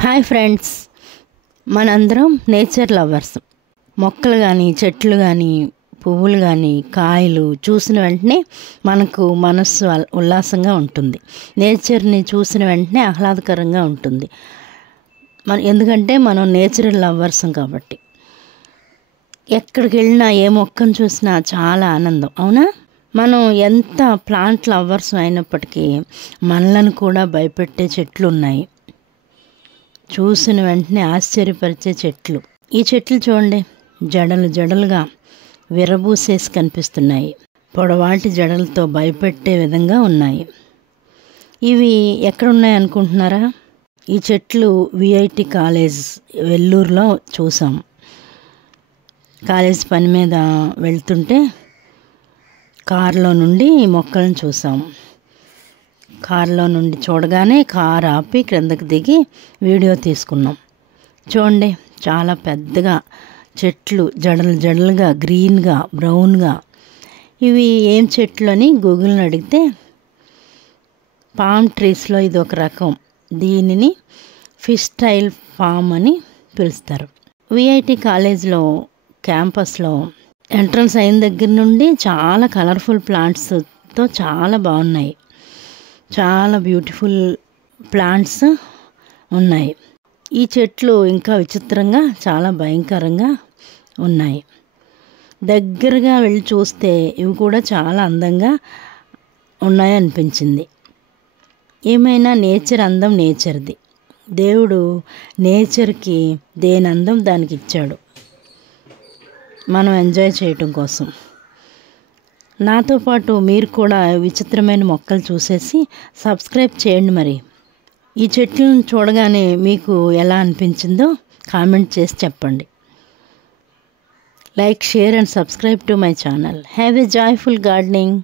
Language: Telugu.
హాయ్ ఫ్రెండ్స్, మనందరం నేచర్ లవర్స్. మొక్కలు కానీ, చెట్లు కానీ, పువ్వులు కానీ, కాయలు చూసిన వెంటనే మనకు మనస్సు ఉల్లాసంగా ఉంటుంది. నేచర్ని చూసిన వెంటనే ఆహ్లాదకరంగా ఉంటుంది. ఎందుకంటే మనం నేచురల్ లవర్స్ కాబట్టి. ఎక్కడికి వెళ్ళినా ఏ మొక్కను చూసినా చాలా ఆనందం, అవునా? మనం ఎంత ప్లాంట్ లవర్స్ అయినప్పటికీ మనలను కూడా భయపెట్టే చెట్లు ఉన్నాయి. చూసిన వెంటనే ఆశ్చర్యపరిచే చెట్లు. ఈ చెట్లు చూడండి, జడలు జడలుగా విరబూసేసి కనిపిస్తున్నాయి. పొడవాటి జడలతో భయపెట్టే విధంగా ఉన్నాయి. ఇవి ఎక్కడున్నాయి అనుకుంటున్నారా? ఈ చెట్లు విఐటి కాలేజ్ వెల్లూరులో చూసాం. కాలేజ్ పని మీద వెళ్తుంటే కారులో నుండి ఈ మొక్కలను చూసాం. కారులో నుండి చూడగానే కారు ఆపి క్రిందకి దిగి వీడియో తీసుకున్నాం. చూడండి, చాలా పెద్దగా చెట్లు జడలు జడలుగా గ్రీన్గా బ్రౌన్గా. ఇవి ఏం చెట్లు అని గూగుల్ని అడిగితే పామ్ ట్రీస్లో ఇది ఒక రకం. దీనిని ఫిష్ స్టైల్ ఫామ్ అని పిలుస్తారు. విఐటి కాలేజ్లో క్యాంపస్లో ఎంట్రన్స్ అయిన దగ్గర నుండి చాలా కలర్ఫుల్ ప్లాంట్స్తో చాలా బాగున్నాయి. చాలా బ్యూటిఫుల్ ప్లాంట్స్ ఉన్నాయి. ఈ చెట్లు ఇంకా విచిత్రంగా చాలా భయంకరంగా ఉన్నాయి. దగ్గరగా వెళ్ళి చూస్తే ఇవి కూడా చాలా అందంగా ఉన్నాయి అనిపించింది. ఏమైనా నేచర్ అందం నేచర్ది. దేవుడు నేచర్కి దేని అందం దానికి ఇచ్చాడు, మనం ఎంజాయ్ చేయటం కోసం. నాతో పాటు మీరు కూడా విచిత్రమైన మొక్కలు చూసేసి సబ్స్క్రైబ్ చేయండి. మరి ఈ చెట్లను చూడగానే మీకు ఎలా అనిపించిందో కామెంట్ చేసి చెప్పండి. Like, share and subscribe to my channel. Have a joyful gardening.